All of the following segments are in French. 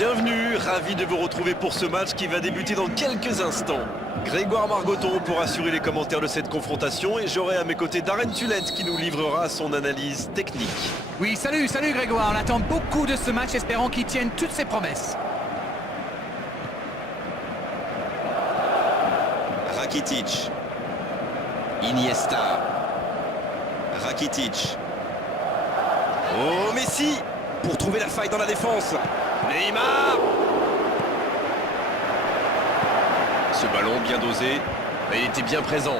Bienvenue, ravi de vous retrouver pour ce match qui va débuter dans quelques instants. Grégoire Margoton pour assurer les commentaires de cette confrontation et j'aurai à mes côtés Darren Tulette qui nous livrera son analyse technique. Oui, salut Grégoire, on attend beaucoup de ce match, espérons qu'il tienne toutes ses promesses. Rakitic, Iniesta, Rakitic. Oh Messi pour trouver la faille dans la défense. Neymar. Ce ballon bien dosé, il était bien présent.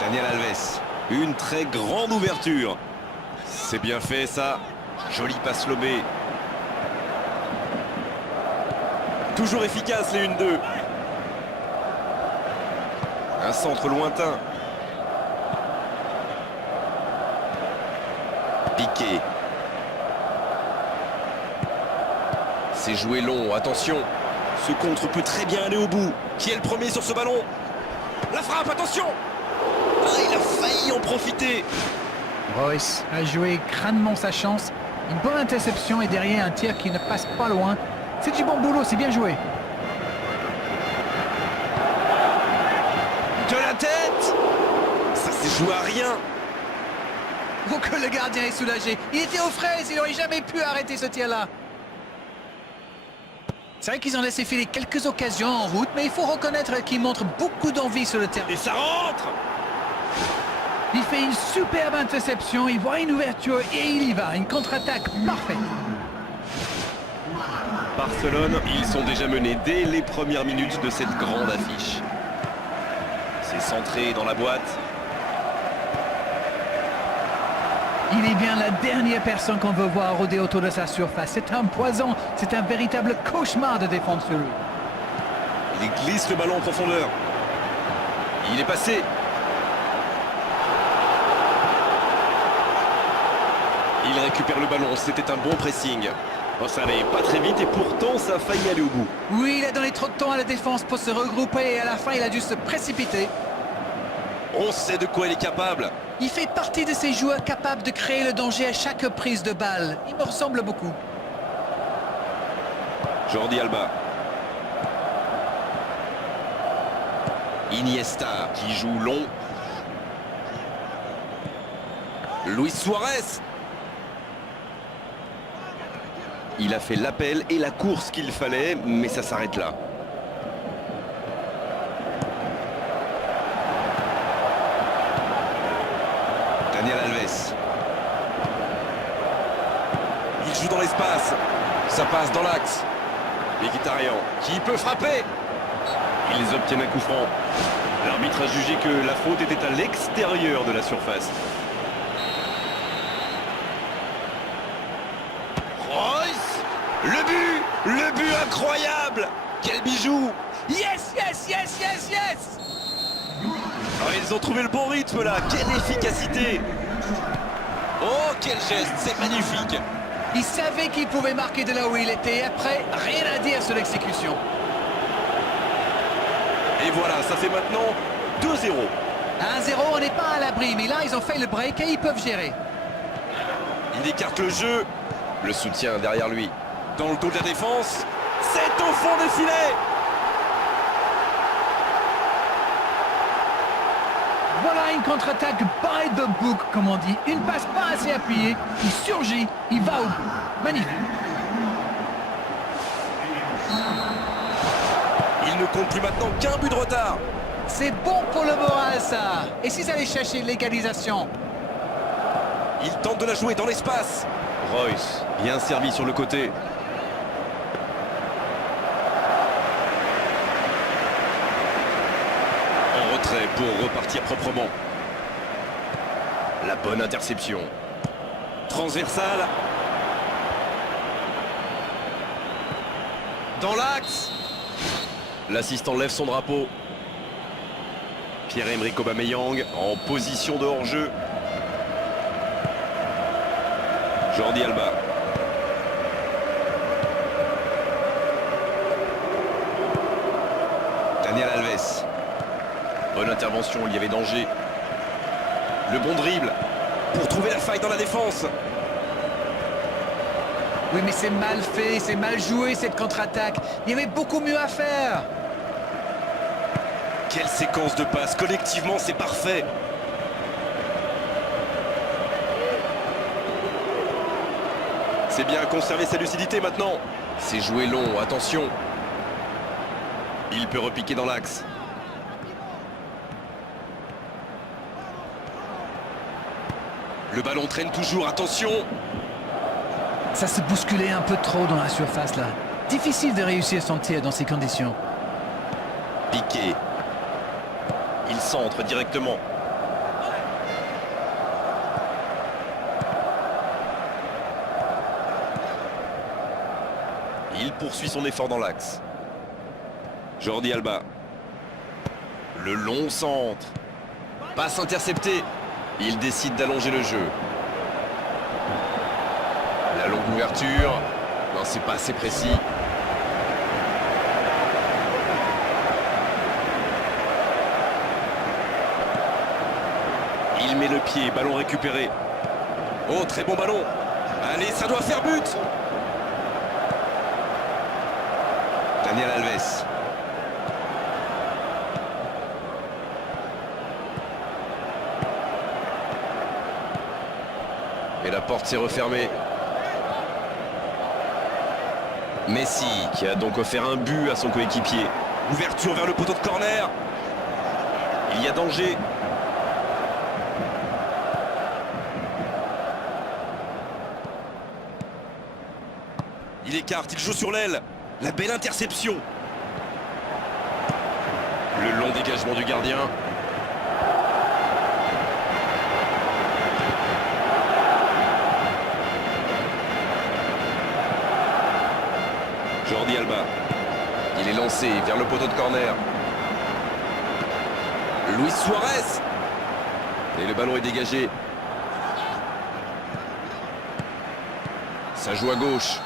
Daniel Alves, une très grande ouverture. C'est bien fait ça, jolie passe lobée. Toujours efficace les 1-2. Un centre lointain. Piqué. C'est joué long, attention. Ce contre peut très bien aller au bout. Qui est le premier sur ce ballon? La frappe, attention! Ah, il a failli en profiter. Royce a joué crânement sa chance. Une bonne interception et derrière un tir qui ne passe pas loin. C'est du bon boulot, c'est bien joué. De la tête! Ça s'est joué à rien. Oh, que le gardien est soulagé. Il était aux fraises, il n'aurait jamais pu arrêter ce tir-là. C'est vrai qu'ils ont laissé filer quelques occasions en route, mais il faut reconnaître qu'ils montrent beaucoup d'envie sur le terrain. Et ça rentre! Il fait une superbe interception, il voit une ouverture et il y va. Une contre-attaque parfaite. Barcelone, ils sont déjà menés dès les premières minutes de cette grande affiche. C'est centré dans la boîte. Il est bien la dernière personne qu'on veut voir rôder autour de sa surface. C'est un poison, c'est un véritable cauchemar de défendre sur lui. Il glisse le ballon en profondeur. Il est passé. Il récupère le ballon, c'était un bon pressing. Oh, ça n'allait pas très vite et pourtant ça a failli aller au bout. Oui, il a donné trop de temps à la défense pour se regrouper et à la fin il a dû se précipiter. On sait de quoi il est capable. Il fait partie de ces joueurs capables de créer le danger à chaque prise de balle. Il me ressemble beaucoup. Jordi Alba. Iniesta qui joue long. Luis Suarez. Il a fait l'appel et la course qu'il fallait, mais ça s'arrête là. Daniel Alves. Il joue dans l'espace. Ça passe dans l'axe. Mkhitaryan qui peut frapper. Ils obtiennent un coup franc. L'arbitre a jugé que la faute était à l'extérieur de la surface. Royce. Le but incroyable. Quel bijou. Yes, yes, yes, yes, yes! Oh, ils ont trouvé le bon rythme là. Quelle efficacité. Oh, quel geste. C'est magnifique. Il savait qu'il pouvait marquer de là où il était. Et après, rien à dire sur l'exécution. Et voilà, ça fait maintenant 2-0. 1-0, on n'est pas à l'abri. Mais là, ils ont fait le break et ils peuvent gérer. Il écarte le jeu. Le soutien derrière lui. Dans le dos de la défense. C'est au fond des filets. Voilà une contre-attaque by the book, comme on dit. Une passe pas assez appuyée, il surgit, il va au bout. Magnifique. Il ne compte plus maintenant qu'un but de retard. C'est bon pour le moral, ça. Et s'ils allaient chercher l'égalisation? Il tente de la jouer dans l'espace. Royce, bien servi sur le côté. En retrait pour repartir proprement. La bonne interception. Transversale. Dans l'axe. L'assistant lève son drapeau. Pierre-Emerick Aubameyang en position de hors-jeu. Jordi Alba. Daniel Alves. Bonne intervention, il y avait danger. Le bon dribble pour trouver la faille dans la défense. Oui, mais c'est mal fait, c'est mal joué cette contre-attaque. Il y avait beaucoup mieux à faire. Quelle séquence de passes, collectivement c'est parfait. C'est bien conserver sa lucidité maintenant. C'est joué long, attention. Il peut repiquer dans l'axe. Le ballon traîne toujours, attention. Ça se bousculait un peu trop dans la surface là. Difficile de réussir son tir dans ces conditions. Piqué. Il centre directement. Il poursuit son effort dans l'axe. Jordi Alba. Le long centre. Passe interceptée. Il décide d'allonger le jeu. La longue ouverture. Non, c'est pas assez précis. Il met le pied, ballon récupéré. Oh, très bon ballon. Allez, ça doit faire but. Daniel Alves. Et la porte s'est refermée. Messi qui a donc offert un but à son coéquipier. Ouverture vers le poteau de corner. Il y a danger. Il écarte, il joue sur l'aile. La belle interception. Le long dégagement du gardien. Jordi Alba. Il est lancé vers le poteau de corner. Luis Suarez. Et le ballon est dégagé. Ça joue à gauche.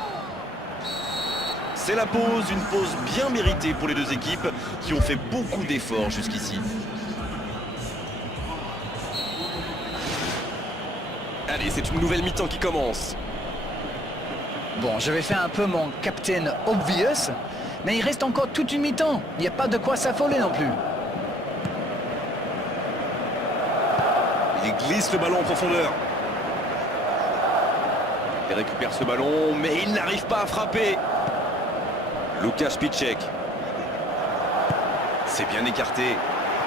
C'est la pause, une pause bien méritée pour les deux équipes qui ont fait beaucoup d'efforts jusqu'ici. Allez, c'est une nouvelle mi-temps qui commence. Bon, je vais faire un peu mon captain obvious, mais il reste encore toute une mi-temps. Il n'y a pas de quoi s'affoler non plus. Il glisse le ballon en profondeur. Il récupère ce ballon, mais il n'arrive pas à frapper. Lukasz Piszczek. C'est bien écarté.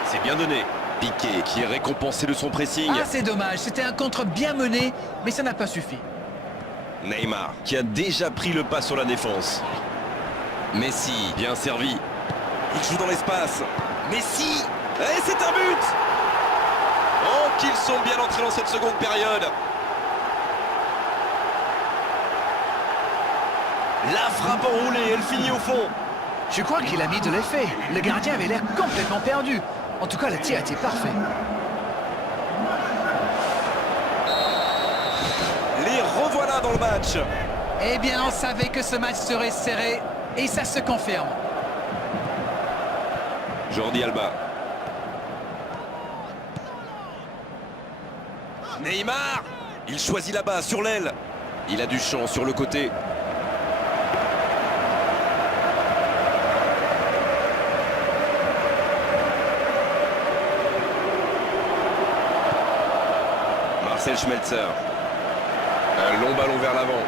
C'est bien donné. Piqué qui est récompensé de son pressing. Ah, c'est dommage. C'était un contre bien mené, mais ça n'a pas suffi. Neymar qui a déjà pris le pas sur la défense. Messi, bien servi. Il joue dans l'espace. Messi. Et c'est un but. Oh, qu'ils sont bien entrés dans cette seconde période. La frappe enroulée, elle finit au fond. Je crois qu'il a mis de l'effet. Le gardien avait l'air complètement perdu. En tout cas, le tir était parfait. Les revoilà dans le match. Eh bien, on savait que ce match serait serré, et ça se confirme. Jordi Alba. Neymar. Il choisit là-bas, sur l'aile. Il a du champ sur le côté. Marcel Schmelzer. Un long ballon vers l'avant.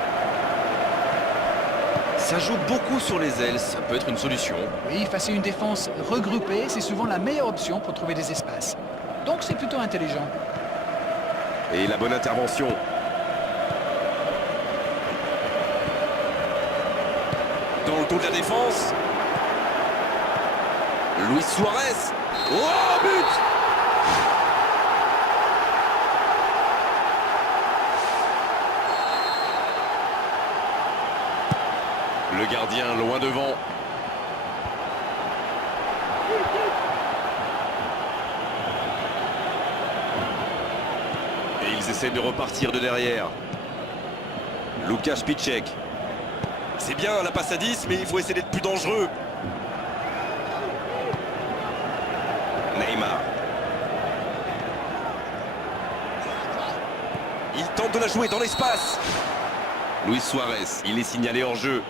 Ça joue beaucoup sur les ailes, ça peut être une solution. Oui, face à une défense regroupée, c'est souvent la meilleure option pour trouver des espaces. Donc c'est plutôt intelligent. Et la bonne intervention. Dans le dos de la défense. Luis Suarez. Oh, but! Le gardien loin devant. Et ils essaient de repartir de derrière. Łukasz Piszczek. C'est bien la passe à 10, mais il faut essayer d'être plus dangereux. Neymar. Il tente de la jouer dans l'espace. Luis Suarez, il est signalé hors jeu.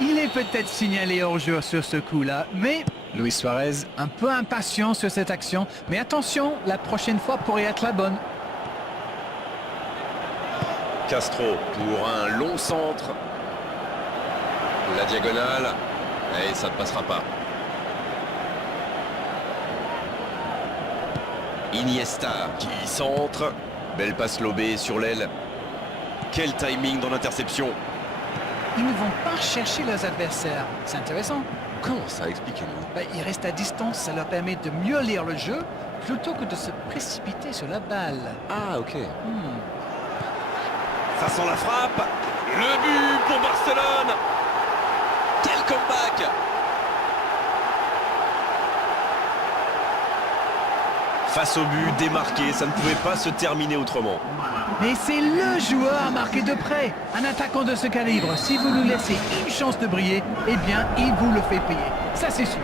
Il est peut-être signalé hors jeu sur ce coup-là, mais Luis Suarez un peu impatient sur cette action. Mais attention, la prochaine fois pourrait être la bonne. Castro pour un long centre. La diagonale. Et ça ne passera pas. Iniesta qui centre. Belle passe lobée sur l'aile. Quel timing dans l'interception. Ils ne vont pas chercher leurs adversaires. C'est intéressant. Comment ça, expliquez-nous? Ils restent à distance, ça leur permet de mieux lire le jeu plutôt que de se précipiter sur la balle. Ah, ok. Ça sent la frappe. Le but pour Barcelone. Quel comeback. Face au but, démarqué, ça ne pouvait pas se terminer autrement. Mais c'est le joueur à marquer de près. Un attaquant de ce calibre, si vous lui laissez une chance de briller, eh bien, il vous le fait payer. Ça, c'est sûr.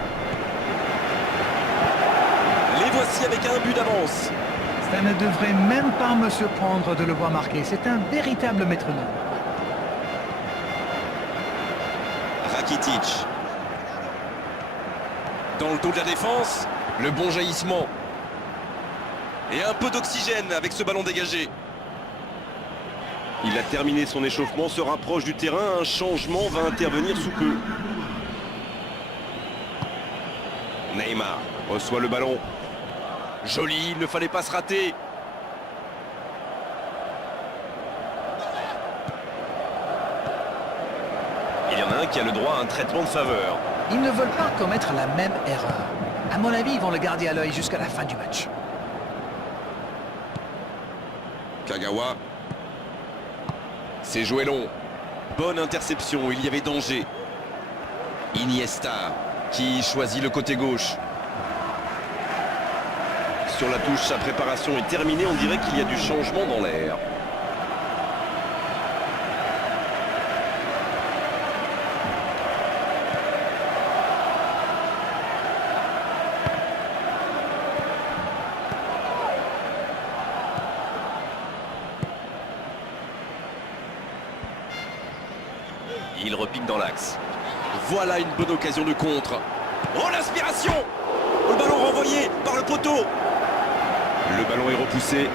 Les voici avec un but d'avance. Ça ne devrait même pas me surprendre de le voir marquer. C'est un véritable métronome. Rakitic. Dans le dos de la défense, le bon jaillissement. Et un peu d'oxygène avec ce ballon dégagé. Il a terminé son échauffement, se rapproche du terrain. Un changement va intervenir sous peu. Neymar reçoit le ballon. Joli, il ne fallait pas se rater. Il y en a un qui a le droit à un traitement de faveur. Ils ne veulent pas commettre la même erreur. À mon avis, ils vont le garder à l'œil jusqu'à la fin du match. Kagawa. C'est joué long. Bonne interception, il y avait danger. Iniesta qui choisit le côté gauche. Sur la touche, sa préparation est terminée. On dirait qu'il y a du changement dans l'air. Il repique dans l'axe. Voilà une bonne occasion de contre. Oh, l'inspiration! Oh, le ballon renvoyé par le poteau. Le ballon est repoussé.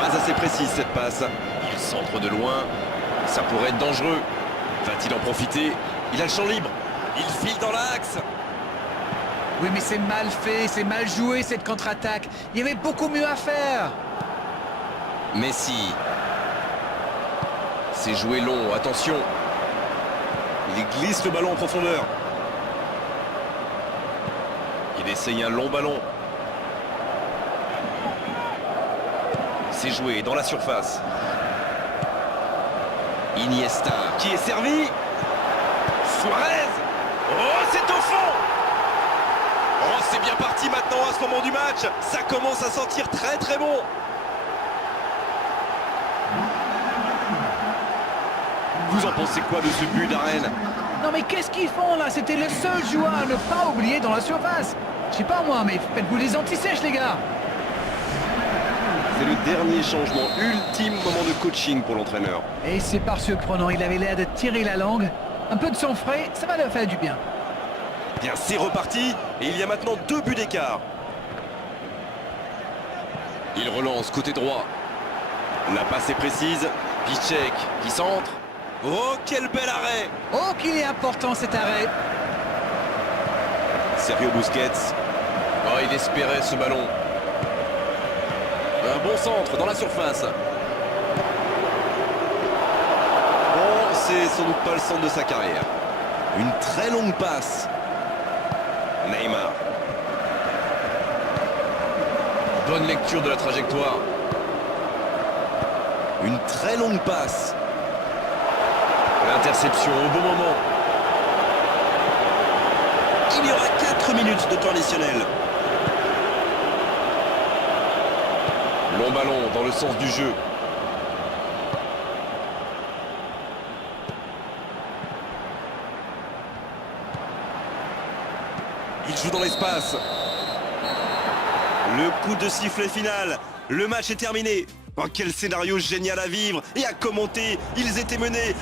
Pas assez précise cette passe. Il centre de loin. Ça pourrait être dangereux. Va-t-il en profiter? Il a le champ libre. Il file dans l'axe. Oui, mais c'est mal fait, c'est mal joué cette contre-attaque. Il y avait beaucoup mieux à faire. Messi. C'est joué long, attention. Il glisse le ballon en profondeur. Il essaye un long ballon. C'est joué dans la surface. Iniesta qui est servi. Suarez. Oh, c'est au fond. Oh, c'est bien parti maintenant à ce moment du match. Ça commence à sentir très très bon. Vous en pensez quoi de ce but d'Arène? Non mais qu'est-ce qu'ils font là? C'était le seul joueur à ne pas oublier dans la surface. Je sais pas moi, mais faites-vous les anti-sèches les gars. C'est le dernier changement, ultime moment de coaching pour l'entraîneur. Et c'est pas surprenant, il avait l'air de tirer la langue. Un peu de sang frais, ça va leur faire du bien. Bien, c'est reparti et il y a maintenant 2 buts d'écart. Il relance côté droit. La passe est précise. Piszczek qui centre. Oh, quel bel arrêt! Oh, qu'il est important cet arrêt. Sergio Busquets. Oh, il espérait ce ballon. Un bon centre dans la surface. Bon, c'est sans doute pas le centre de sa carrière. Une très longue passe. Neymar. Bonne lecture de la trajectoire. Une très longue passe. L'interception au bon moment. Il y aura 4 minutes de temps additionnel. Long ballon dans le sens du jeu. Il joue dans l'espace. Le coup de sifflet final. Le match est terminé. Oh, quel scénario génial à vivre et à commenter. Ils étaient menés.